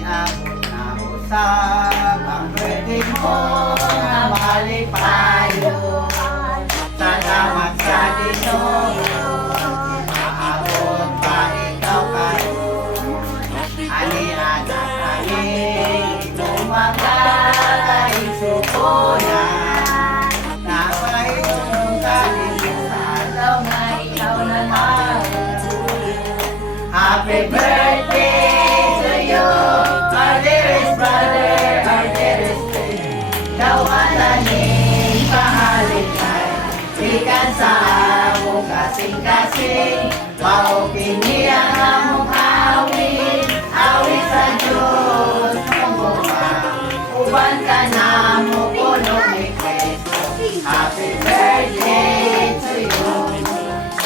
Iniabot na usap ang birthday mo na malipayo. Salamat sa Ginoo, aabot pa ikaw kayo. Ani anak ani, lumagay sukunan. Napayong kanin sa alaw na ikaw na mahal. Happy birthday to you, our dearest brother, our dearest friend. Dawatan ni pahalikan, ikan sa among kasing-kasing. Maupini ang among awit, awit sa Diyos mong buka. Uban ka na mo puno ni Cristo. Happy birthday to you.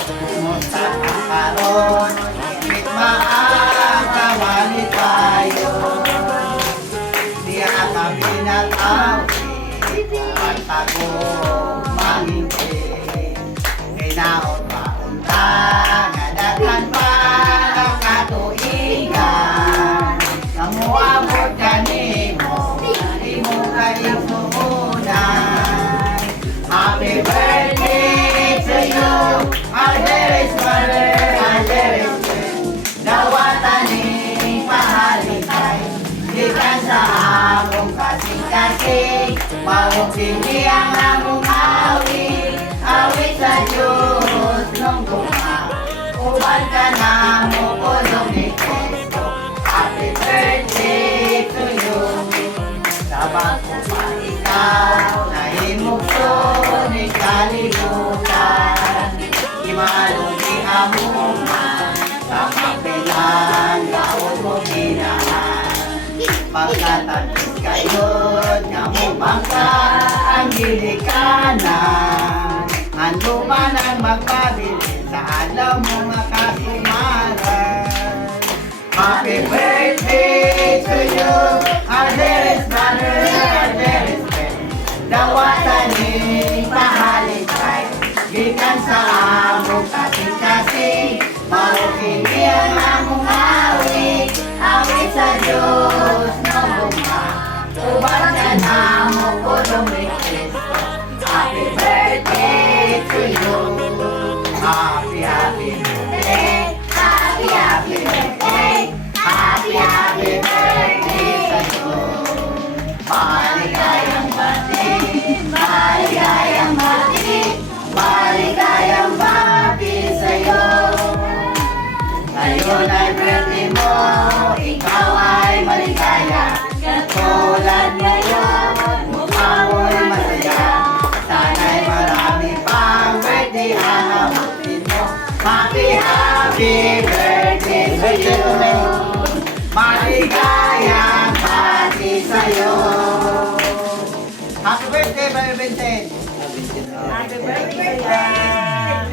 Kumusta ka karon? Ikit maakawalit tayo. Diya ka pinag-awit, pagtago mangingki. Kinaot pa unta, ngadagan pa ang katuigan. Namuabot ka nimo, imo kayong suunan. Happy birthday to you, our dearest brother, our dearest friend. Dawatan ni pahalikan, ikan sa among kasing-kasing. Maupini ang among awit, awit sa Diyos nung buka. Uban ka na mo pulong ni Cristo. Happy birthday to you. Sabang ko pa ikaw, nahimugso ni kalibutan. Imalong di among man, sa kapilang gaon mo ginahan. Pagkatapos kayo, nga mo bangka ang gilikanan. Ano man ang magpabili sa alaw mo makasumaran. Happy birthday to you, our dearest brother, our dearest friend. Dawatan ni pahalikan, gikan sa among kasing-kasing. Maupini ang among awit, awit sa Diyos ng buka. Uban ka na mo pulong ni Cristo. Happy birthday to you. Happy, happy birthday. Happy, happy birthday. Happy, happy birthday sa iyo. Maligayang bati, maligayang bati, maligayang bati sa iyo. Ngayon ay birthday mo, ikaw ay maligaya. Katulad ngayon, mukha mo'y masaya. Sana'y marami pang birthday ang abutin mo. Happy, happy birthday sa iyo. Maligayang bati sa iyo. Happy birthday, Brother Vincent. Happy birthday, yan!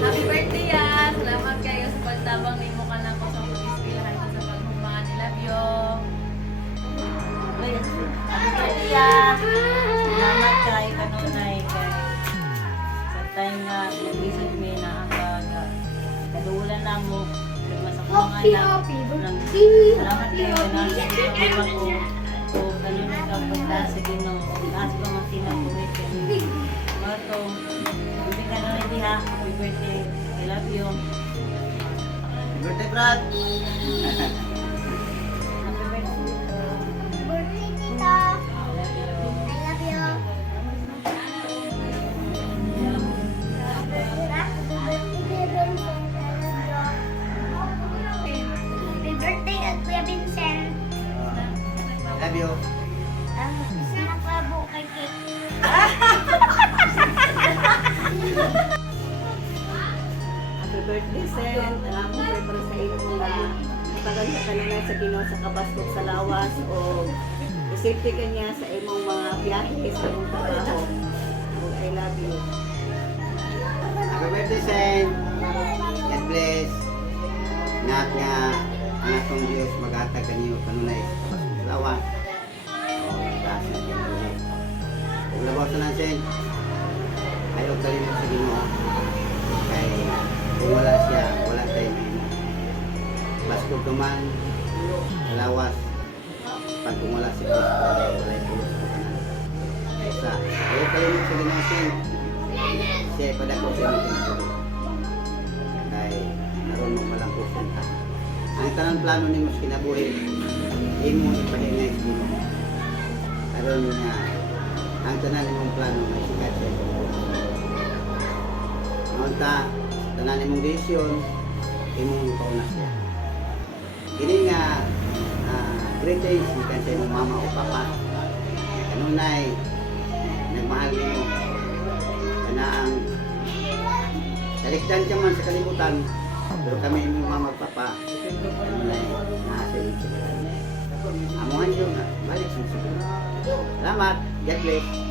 Happy birthday, yan! Salamat kayo sa pagtabang ni mo ka na ko sa pag-ispilahan ko sa paghumaan ni Labyo. Happy birthday, yan! Salamat kay kanunay kay sa time nga nag-visit me na ang kadulan na mo masakumangan na salamat kayo na sa mga ko o kanunay ka pagdaan sa Ginoo taas pa mga tinapulit kasi mato hindi ka na hindi ha. Happy birthday, I love you. Happy birthday, Brad. Happy birthday. Birthday, tita. I love you. Happy birthday, Kuya Vincent. Love you. Isa na klabo kay Kate. Happy birthday, Sen. Alam mo, para sa imo nga ipagod sa kanina sa Ginoo sa kabastok sa lawas o isipti ka niya sa imong mga biyahe sa imong trabaho. O, I love you. Happy birthday, Sen. God bless. Ingat nga ang atong Diyos mag-atag kaniyo kanunay sa kapasok sa lawas. Taas na kaniyo. Kung labaw sa nansen, ayaw talim mo sa Ginoo. Kay kung wala siya, wala tayo. Basko duman, lawas, kung wala si Kristo, wala yung pulos ko na. Sa, ayaw kalimut sa ginasin. Siya pada ko siya ng pinagsabi. Kaya naroon mong walang kusong ka. Ang tanang plano ni mo sa kinabuhi, imo ipahingay sa mo. Karoon niya, ang tanan mong plano may sikat sa ito. Ngunta, tanan mong desisyon, imong paunas niya. Kini nga, great days, ikan sa imong mama o papa. Kanunay, nagmahal mo. Kana ang kalikdan ka man sa kalimutan, pero kami imong mama o papa, kanunay, nasa imong sila. Amuhan yun, balik sa sila. Salamat, God bless.